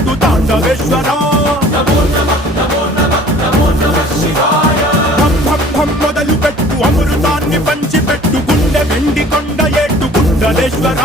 పెట్టు తాండవేశ్వర. భం భం భం మొదలు పెట్టు అమృతాన్ని పంచి పెట్టు గుండె వెండి కొండ ఏటు గుండలేశ్వర.